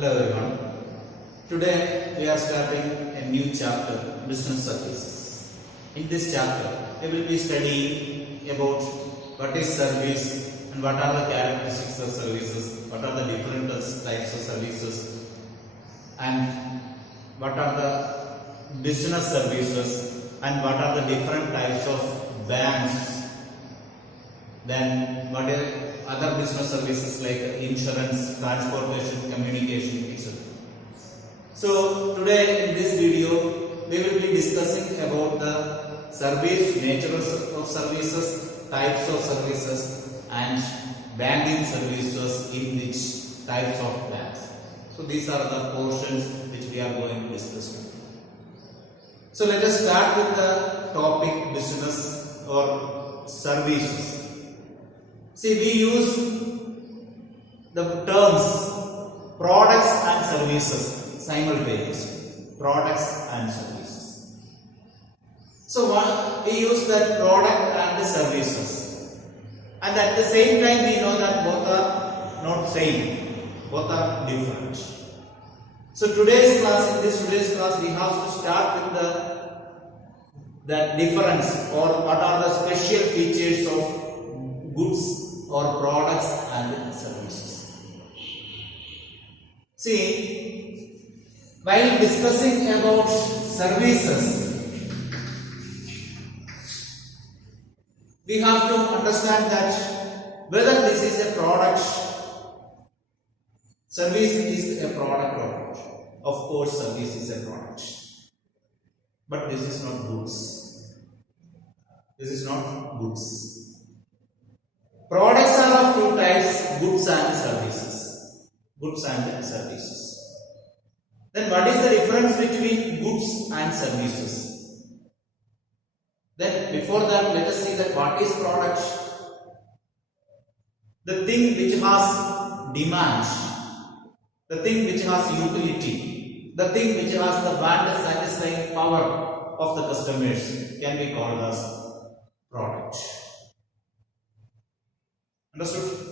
Hello everyone. Today we are starting a new chapter, business services. In this chapter, we will be studying about what is service and what are the characteristics of services, what are the different types of services, and what are the business services, and what are the different types of banks. Then what are other business services like insurance, transportation, communication, etc. So today in this video we will be discussing about the service, nature of services, types of services, and banking services in which types of banks. So these are the portions which we are going to discuss today. So let us start with the topic business or services. See, we use the terms products and services simultaneously. Products and services. So we use that product and the services. And at the same time we know that both are not same. Both are different. So in today's class we have to start with the difference or what are the special features of goods or products and services. See, while discussing about services, we have to understand that whether this is a product, service is a product or not. Of course, service is a product, but this is not goods. This is not goods. Products are of two types, goods and services. Goods and services. Then what is the difference between goods and services? Then before that, let us see that what is product? The thing which has demand, the thing which has utility, the thing which has the vast satisfying power of the customers can be called as product. Understood?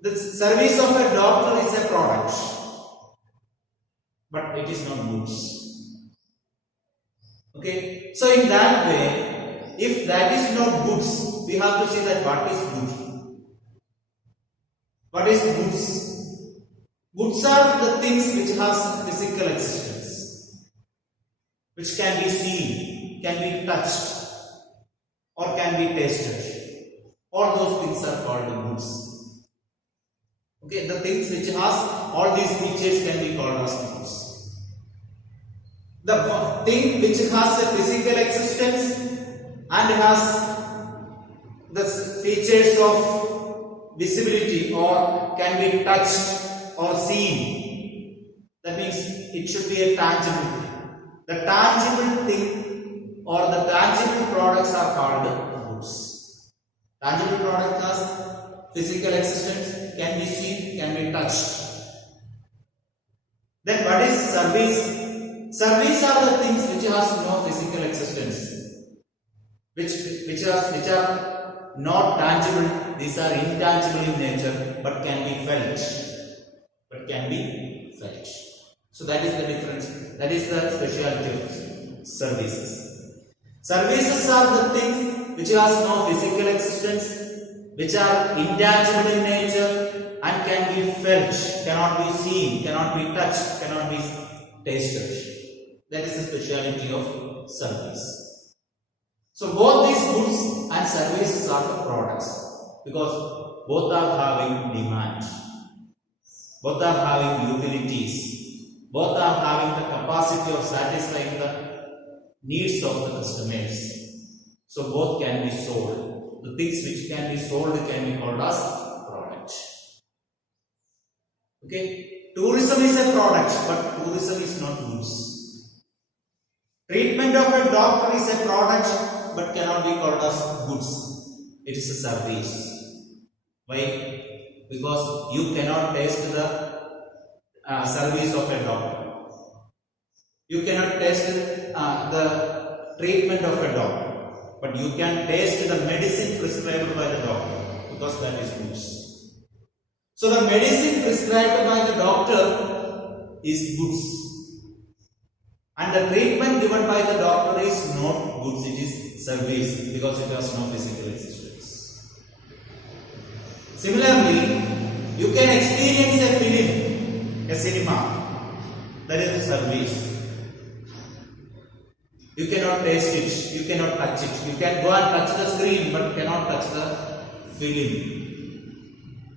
The service of a doctor is a product, but it is not goods. Okay? So in that way, if that is not goods, we have to say that what is good? What is goods? Goods are the things which has physical existence, which can be seen, can be touched, or can be tasted. All those things are called goods. Okay, the things which has all these features can be called as goods. The thing which has a physical existence and has the features of visibility or can be touched or seen, that means it should be a tangible thing. The tangible thing or the tangible products are called goods. Tangible product has physical existence, can be seen, can be touched. Then what is service? Service are the things which has no physical existence, which are not tangible. These are intangible in nature, but can be felt. So that is the difference. That is the specialty of services. Services are the things which has no physical existence, which are intangible in nature and can be felt, cannot be seen, cannot be touched, cannot be tasted. That is the speciality of service. So both these goods and services are the products because both are having demand, both are having utilities, both are having the capacity of satisfying the needs of the customers. So both can be sold. The things which can be sold can be called as product. Okay. Tourism is a product, but tourism is not goods. Treatment of a doctor is a product, but cannot be called as goods. It is a service. Why? Because you cannot taste the service of a doctor. You cannot taste the treatment of a doctor. But you can taste the medicine prescribed by the doctor because that is goods. So the medicine prescribed by the doctor is goods, and the treatment given by the doctor is not goods, it is service, because it has no physical existence. Similarly, you can experience a film, a cinema, that is a service. You cannot taste it, you cannot touch it. You can go and touch the screen but cannot touch the film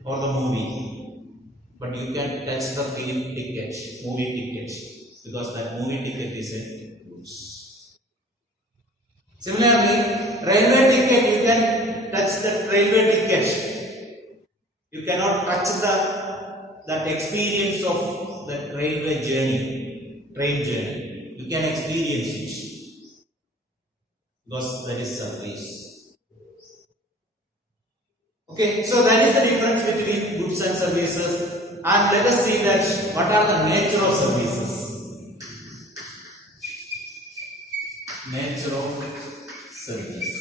or the movie. But you can touch the film ticket, movie ticket, because that movie ticket is a goods. Similarly, railway ticket, you can touch the railway ticket. You cannot touch that experience of the railway journey, train journey. You can experience it, because that is service. Okay, so that is the difference between goods and services. And let us see that what are the nature of services. Nature of service.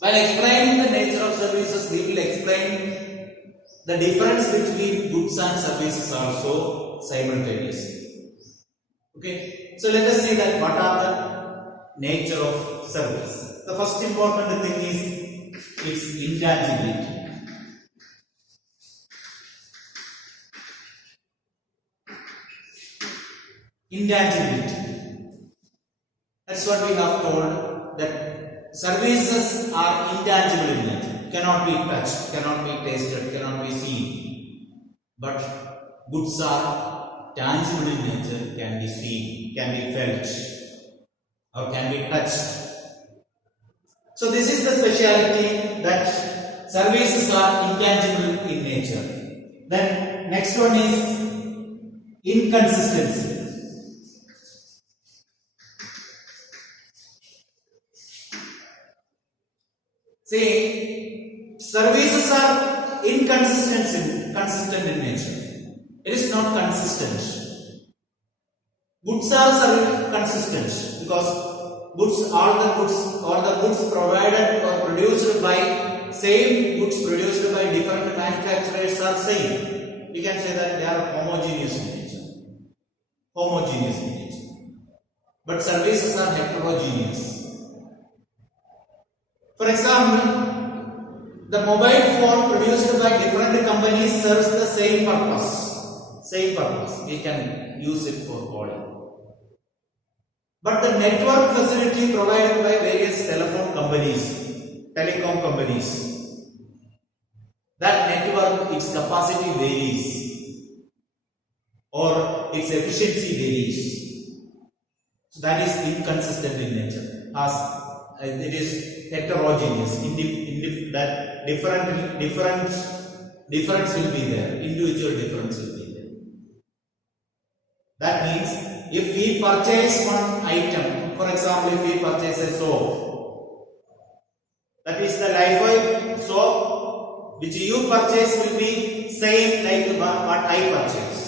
While explaining the nature of services, we will explain the difference between goods and services also simultaneously. Okay, so let us see that what are the nature of service. The first important thing is its intangibility. Intangibility. That's what we have told, that services are intangible in nature, cannot be touched, cannot be tasted, cannot be seen. But goods are tangible in nature, can be seen, can be felt, or can be touched. So this is the speciality, that services are intangible in nature. Then next one is inconsistency. See, services are inconsistent in nature. It is not consistent. Goods are consistent, because all the goods provided or produced by same goods produced by different manufacturers are same. We can say that they are homogeneous in nature. Homogeneous in nature. But services are heterogeneous. For example, the mobile phone produced by different companies serves the same purpose. Same purpose. We can use it for calling. But the network facility provided by various telecom companies, that network, its capacity varies, or its efficiency varies. So that is inconsistent in nature. As it is heterogeneous, that difference will be there, individual difference will be there. That means if we purchase one item, for example, if we purchase a soap, that is the Lifebuoy soap which you purchase will be same like what I purchase.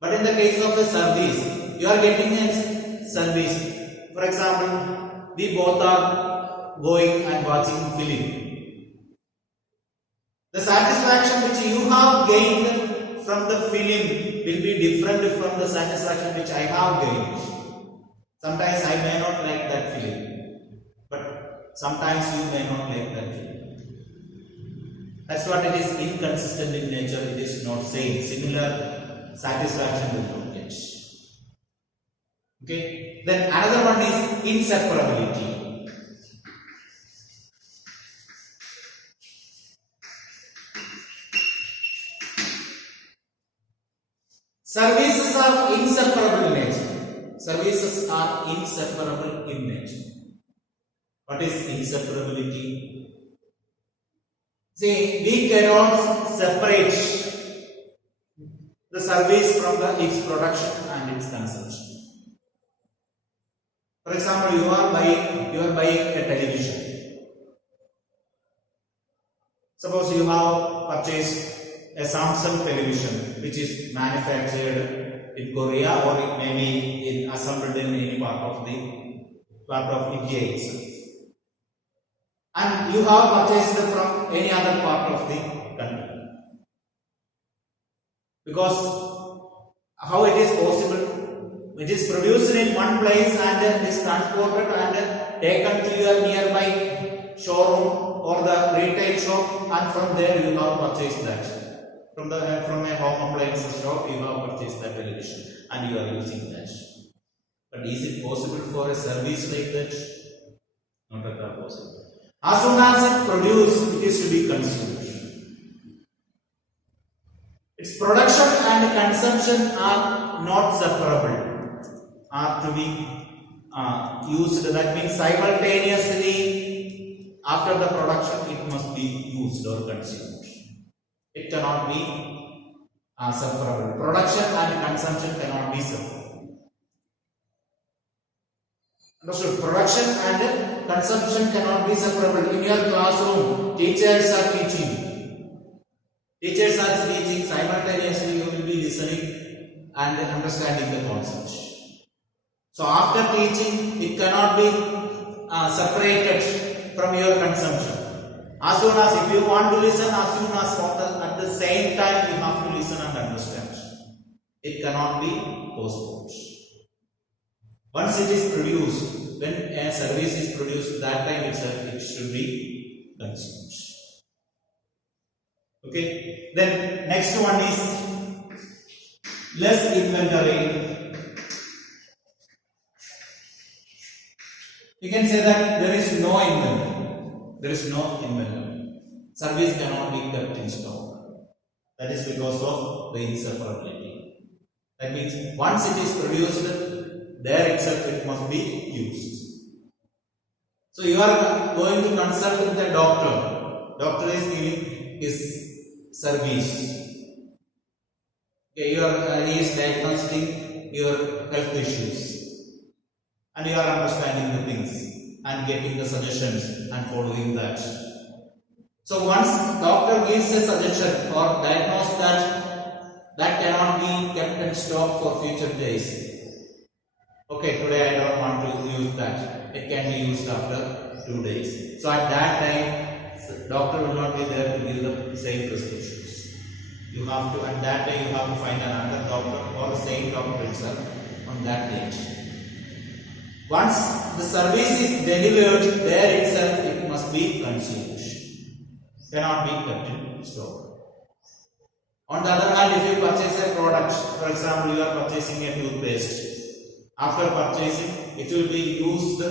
But in the case of the service, you are getting a service. For example, we both are going and watching film. The satisfaction which you have gained from the film will be different from the satisfaction which I have gained. Sometimes I may not like that film, but sometimes you may not like that film. That's what it is, inconsistent in nature. It is not same. Similar satisfaction will not get. Okay. Then another one is inseparability. Services are inseparable in nature. Services are inseparable in nature. What is inseparability? See, we cannot separate the service from its production and its consumption. For example, you are buying a television. Suppose you have purchased a Samsung television which is manufactured in Korea, or it may be assembled in any part of India itself. And you have purchased it from any other part of the country. Because how it is possible? It is produced in one place and is transported and taken to your nearby showroom or the retail shop, and from there you have purchased that. From a home appliances shop you have purchased that television and you are using that. But is it possible for a service like that? Not at all possible. As soon as it produced, it is to be consumed. Its production and consumption are not separable, are to be used. That means simultaneously after the production it must be used or consumed. It cannot be separable. Production and consumption cannot be separable. Understood? Production and consumption cannot be separable. In your classroom, teachers are teaching. Teachers are teaching, simultaneously you will be listening and understanding the concept. So after teaching, it cannot be separated from your consumption. As soon as if you want to listen, as soon as at the same time you have to listen and understand. It cannot be postponed. Once it is produced, when a service is produced, that time itself it should be consumed. Okay, then next one is less inventory. You can say that there is no inventory. There is no inventory. Service cannot be kept in stock. That is because of the inseparability. That means once it is produced, there itself it must be used. So you are going to consult with the doctor. Doctor is giving his service. Okay, he is diagnosing your health issues, and you are understanding the things and getting the suggestions and following that. So once doctor gives a suggestion or diagnose that cannot be kept in stock for future days. Okay, today I don't want to use that. It can be used after 2 days. So at that time, the doctor will not be there to give the same prescriptions. You have to, at that day, you have to find another doctor or the same doctor itself on that date. Once the service is delivered, there itself it must be consumed. Cannot be kept in stock. On the other hand, if you purchase a product, for example, you are purchasing a toothpaste. After purchasing, it will be used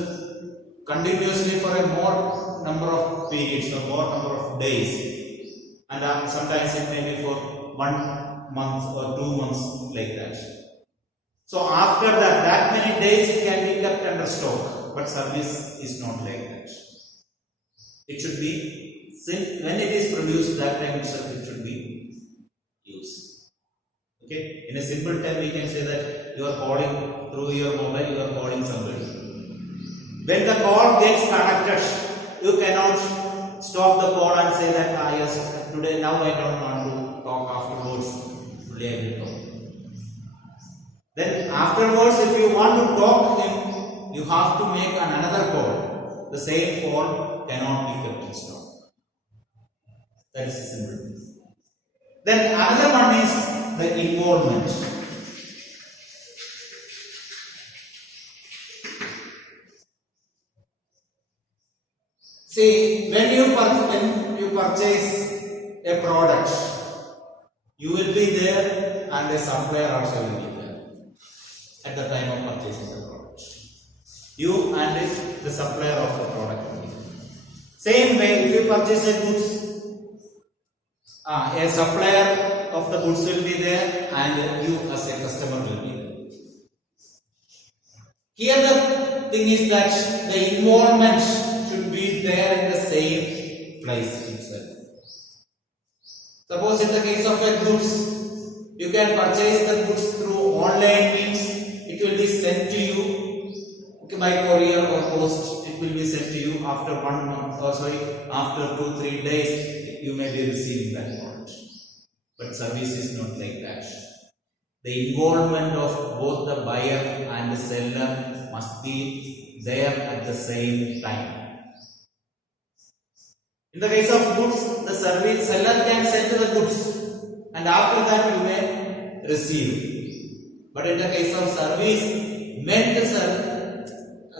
continuously for a more number of periods or more number of days, and sometimes it may be for 1 month or 2 months like that. So after that many days it can be kept under stock, but service is not like that. It should be when it is produced, that time itself it should be used. Okay, in a simple term we can say that you are calling through your mobile, you are calling somebody. When the call gets connected, you cannot stop the call and say that yes, today now I don't want to talk, afterwards today I will talk. Then afterwards, if you want to talk to him, you have to make another call. The same call cannot be kept in stock. That is simple. Then another one is the involvement. See, when you purchase a product, you will be there and a supplier also will be there at the time of purchasing the product. You and the supplier of the product will be there. Same way, if you purchase a goods, a supplier of the goods will be there and you as a customer will be there. Here the thing is that the involvement should be there in the same place itself. Suppose in the case of a goods, you can purchase the goods through online means. It will be sent to you by courier or post. It will be sent to you after 1 month or after 2-3 days. You may be receiving that product. But service is not like that. The involvement of both the buyer and the seller must be there at the same time. In the case of goods, the seller can send the goods, and after that you may receive. But in the case of service, meant to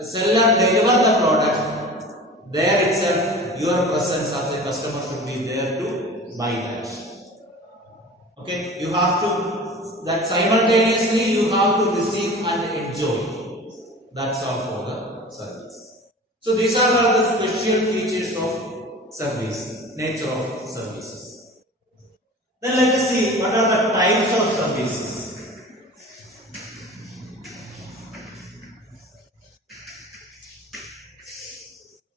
sell and deliver the product, there itself your presence as a customer should be there to buy that. Okay, you have to, that simultaneously you have to receive and enjoy. That's all for the service. So these are all the special features of service, nature of services. Then let us see what are the types of services.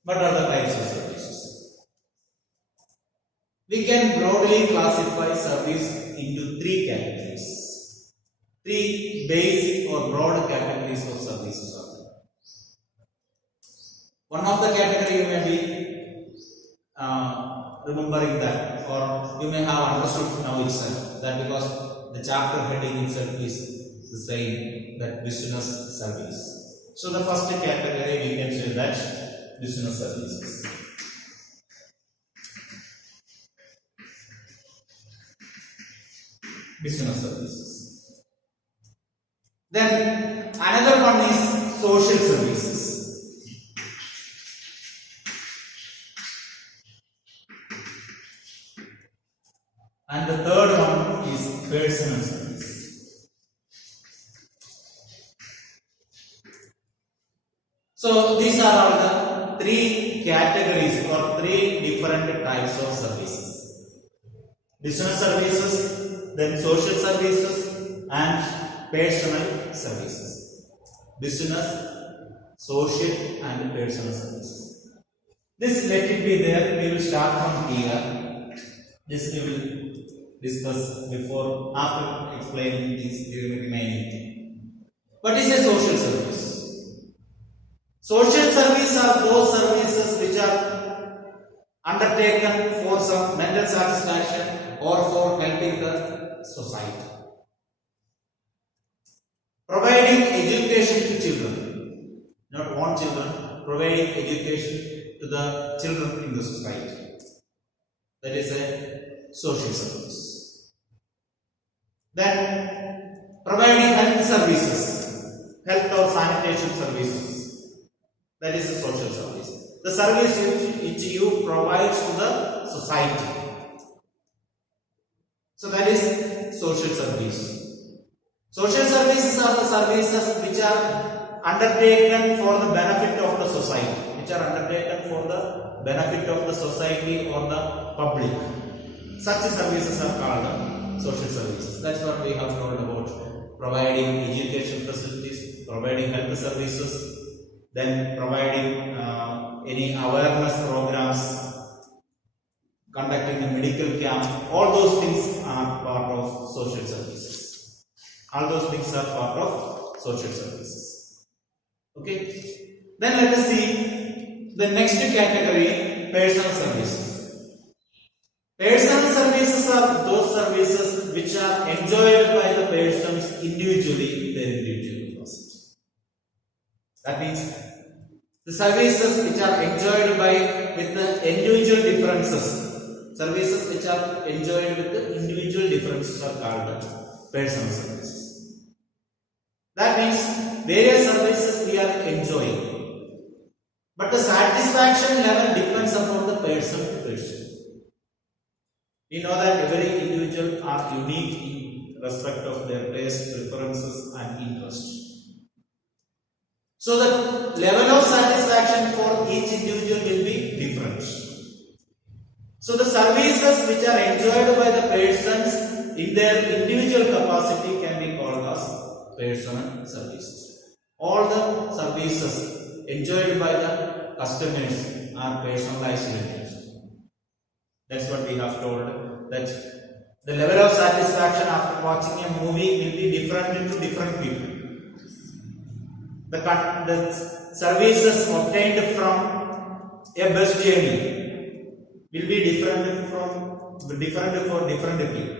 What are the types of services? We can broadly classify service into three categories. Three basic or broad categories of services are there. One of the category you may be remembering that, or you may have understood now itself, that because the chapter heading itself is the same, that business service. So the first category we can say that business services. Business services. Then another one is social services. And the third one is personal service. So these are all the three categories or three different types of services. Business services, then social services and personal services. Business, social and personal services. This let it be there. We will start from here. This we will discuss before, after explaining these remaining. What is a social service? Social service are those services which are undertaken for some mental satisfaction or for helping the society. Providing education to children, not one children, providing education to the children in the society. That is a social service. Then providing health services, health or sanitation services. That is a social service. The service which you provide to the society. So that is social service. Social services are the services which are undertaken for the benefit of the society, which are undertaken for the benefit of the society or the public. Such services are called social services. That's what we have told about. Providing education facilities, providing health services, then providing any awareness programs, conducting a medical camp. All those things are part of social services. All those things are part of social services. Okay. Then let us see the next category, personal services. Personal services are those services which are enjoyed by the persons individually in their individual capacity. That means the services which are enjoyed by with the individual differences, services which are enjoyed with the individual differences are called personal services. That means various services we are enjoying, but the satisfaction level depends upon the person to person. We know that every individual are unique in respect of their taste, preferences and interests. So the level of satisfaction for each individual will be different. So the services which are enjoyed by the persons in their individual capacity can be called as personal services. All the services enjoyed by the customers are personalized in nature. That's what we have told, that the level of satisfaction after watching a movie will be different to different people. The services obtained from a bus journey will be different for different people.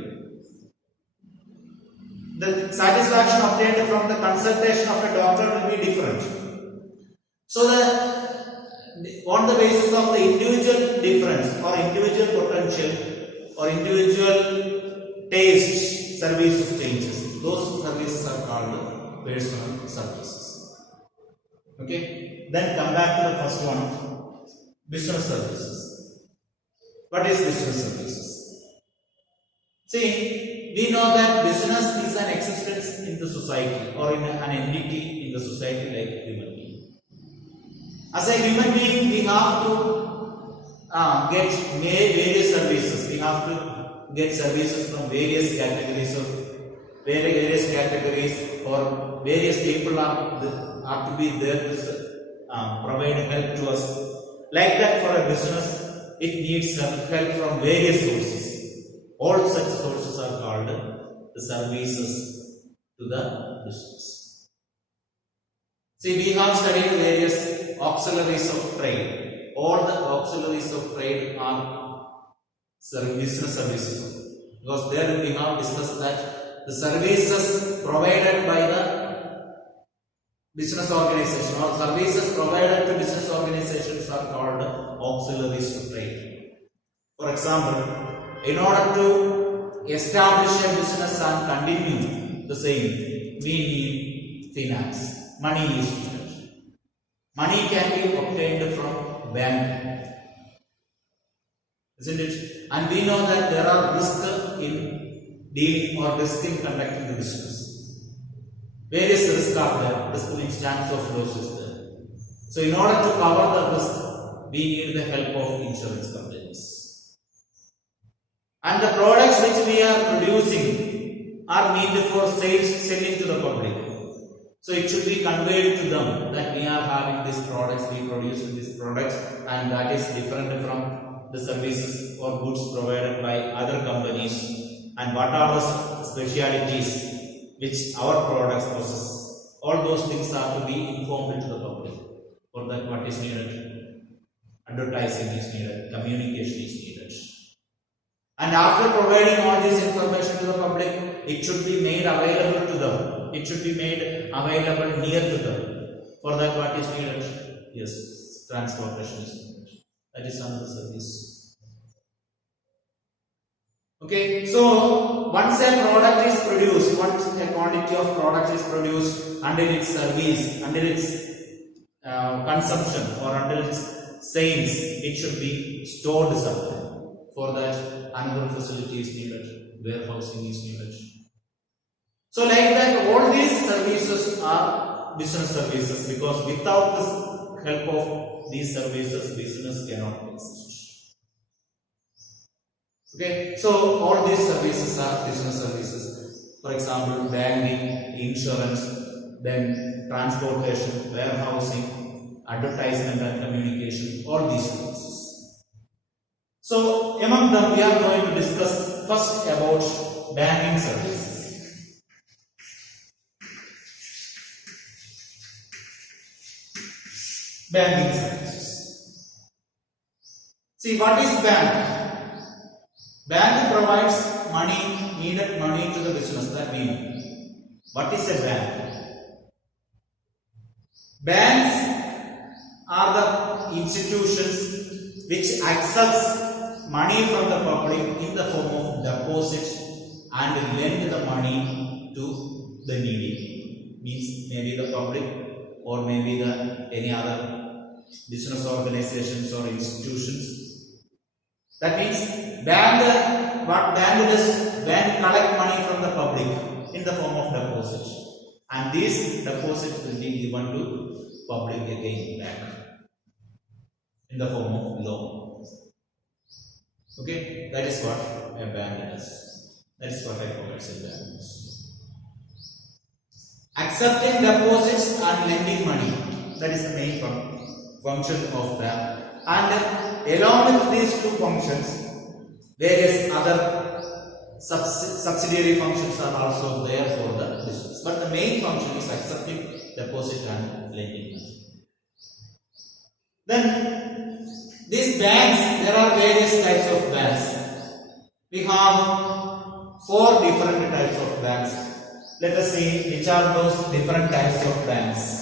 The satisfaction obtained from the consultation of a doctor will be different. So on the basis of the individual difference or individual potential or individual taste, services changes. Those services are called personal services. Okay. Then come back to the first one, business services. What is business services? See, we know that business is an existence in the society or in an entity in the society like human being. As a human being, we have to get various services. We have to get services from various categories or various people are to be there to provide help to us. Like that, for a business, it needs help from various sources. All such sources are called the services to the business. See, we have studied various auxiliaries of trade. All the auxiliaries of trade are business services. Because there we have discussed that the services provided by the business organization or services provided to business organizations are called auxiliaries to trade. For example, in order to establish a business and continue the same, we need finance. Money is needed. Money can be obtained from bank, isn't it? And we know that there are risks in dealing or risk in conducting the business. Various risks are there. Risk means chance of loss is there. So in order to cover the risk, we need the help of insurance companies. And the products which we are producing are needed for selling to the public. So it should be conveyed to them that we are having these products, we produce these products, and that is different from the services or goods provided by other companies, and what are the specialities which our products possess. All those things are to be informed to the public. For that, what is needed? Advertising is needed, communication is needed. And after providing all this information to the public, it should be made available to them. It should be made available near to them. For that, what is needed? Yes, transportation is needed. That is another service. Okay, so once a product is produced, once a quantity of product is produced under its service, under its consumption or under its sales, it should be stored somewhere. For that, another facility is needed, warehousing is needed. So like that, all these services are business services, because without the help of these services, business cannot exist. Okay, so all these services are business services. For example, banking, insurance, then transportation, warehousing, advertisement and communication, all these services. So among them, we are going to discuss first about banking services. Banking services. See, what is bank? Bank provides money, needed money to the business, that we know. What is a bank? Banks are the institutions which accepts money from the public in the form of deposit and lend the money to the needy. Means maybe the public or maybe any other business organizations or institutions. That means what bank does, bank collect money from the public in the form of deposit, and these deposits will be given to public again back in the form of loan. Okay, that is what a bank does. That is what a commercial bank does. Accepting deposits and lending money, that is the main function of bank. And along with these two functions, various other subsidiary functions are also there for the business. But the main function is accepting deposit and lending money. Then these banks, there are various types of banks. We have 4 different types of banks. Let us see which are those different types of banks.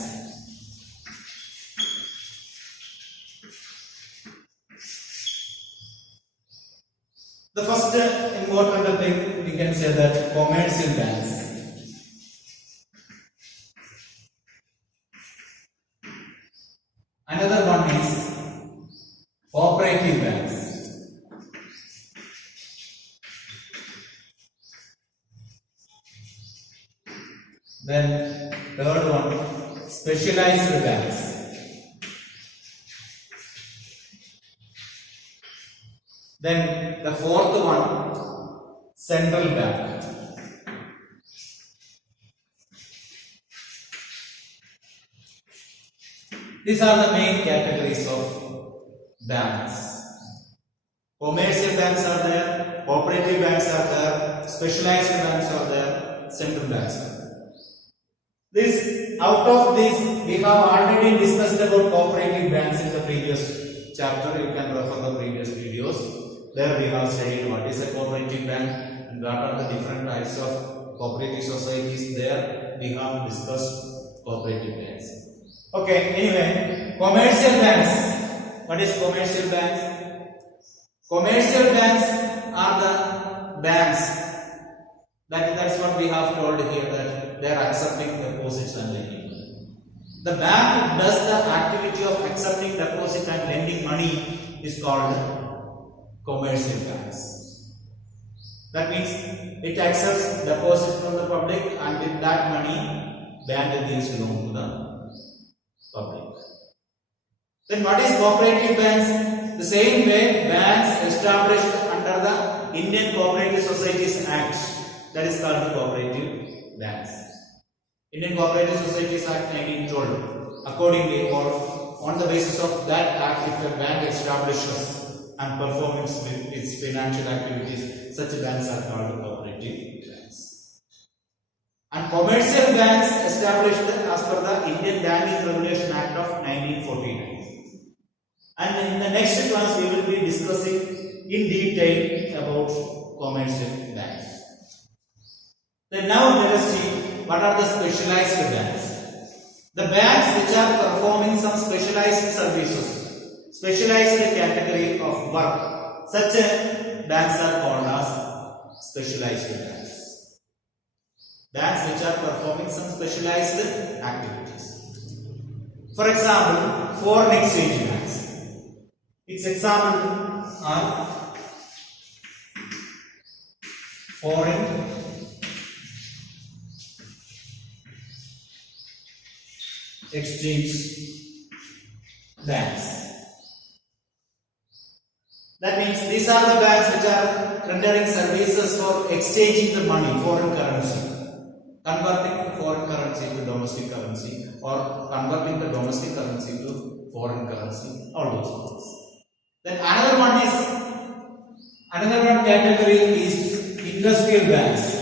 The first important thing we can say that commercial banks. Another one is cooperative banks. Then third one, specialized banks. Then the fourth one, central bank. These are the main categories of banks. Commercial banks are there, cooperative banks are there, specialized banks are there, central banks are there. Out of this, we have already discussed about cooperative banks in the previous chapter. You can refer the previous videos. There we have studied what is a cooperative bank and what are the different types of cooperative societies. There we have discussed cooperative banks. Okay, anyway, commercial banks. What is commercial banks? Commercial banks are the banks. That's what we have told here, that they are accepting deposits and lending money. The bank does the activity of accepting deposit and lending money is called commercial banks. That means it accepts deposits from the public, and with that money, bank gives loan to the public. Then what is cooperative banks? The same way banks established under the Indian Cooperative Societies Act, that is called cooperative banks. Indian Cooperative Societies Act 1912. Accordingly, or on the basis of that act, if a bank establishes and performs its financial activities, such banks are called cooperative banks. And commercial banks established as per the Indian Banking Regulation Act of 1949. And in the next class, we will be discussing in detail about commercial banks. Then now let us see what are the specialized banks. The banks which are performing some specialized services, specialized category of work, such banks are called as specialized banks. Banks which are performing some specialized activities. For example, foreign exchange banks. Its example are foreign exchange banks. That means these are the banks which are rendering services for exchanging the money, foreign currency, converting foreign currency to domestic currency, or converting the domestic currency to foreign currency, all those things. Then another one category is industrial banks.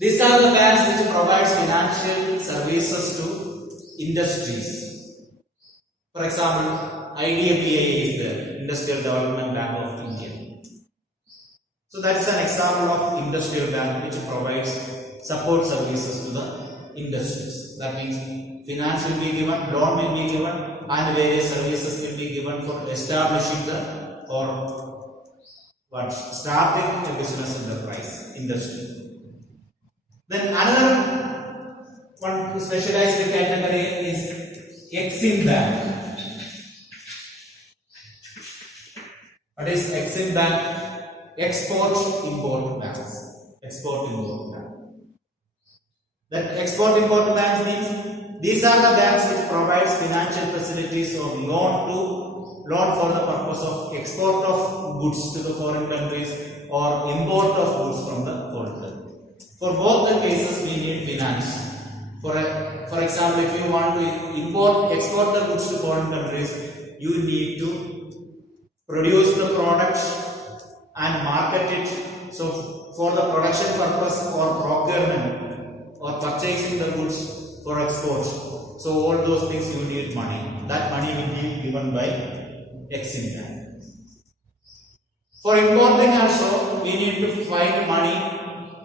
These are the banks which provide financial services to industries. For example, IDFBA is the Industrial Development Bank of India. So that is an example of industrial bank which provides support services to the industries. That means finance will be given, loan will be given, and various services will be given for establishing the or starting a business enterprise industry. Then another one specialized category is Exim Bank. What is Exim Bank? Export-Import banks. Export-Import bank. That Export-Import banks means these are the banks which provides financial facilities or loan for the purpose of export of goods to the foreign countries or import of goods from the foreign countries. For both the cases, we need finance. For example, if you want to export the goods to foreign countries, you need to produce the product and market it. So, for the production purpose or procurement or purchasing the goods for export, so all those things you need money. That money will be given by Exim Bank. For importing also, we need to find money.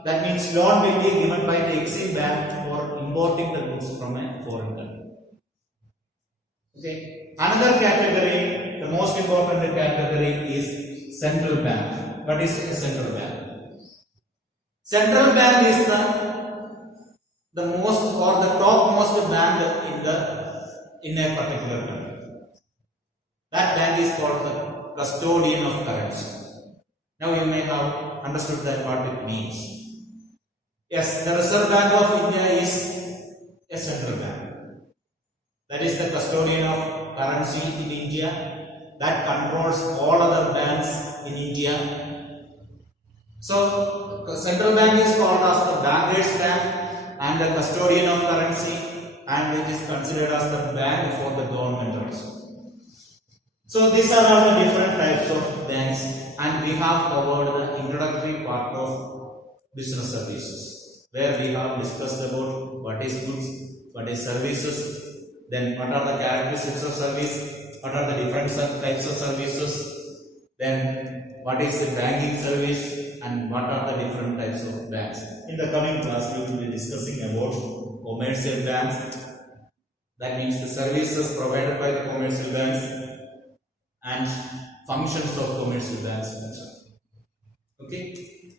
That means loan will be given by the Exim Bank for importing the goods from a foreign country. Okay. Another category, the most important category is central bank. What is a central bank? Central bank is the most or the topmost bank in a particular country. That bank is called the custodian of currency. Now you may have understood that what it means. Yes, the Reserve Bank of India is a central bank. That is the custodian of currency in India, that controls all other banks in India. So, the central bank is called as the banker's bank and the custodian of currency, and it is considered as the bank for the government also. So, these are all the different types of banks, and we have covered the introductory part of business services, where we have discussed about what is goods, what is services, then what are the characteristics of service, what are the different types of services, then what is the banking service, and what are the different types of banks. In the coming class, we will be discussing about commercial banks. That means the services provided by the commercial banks and functions of commercial banks. Okay.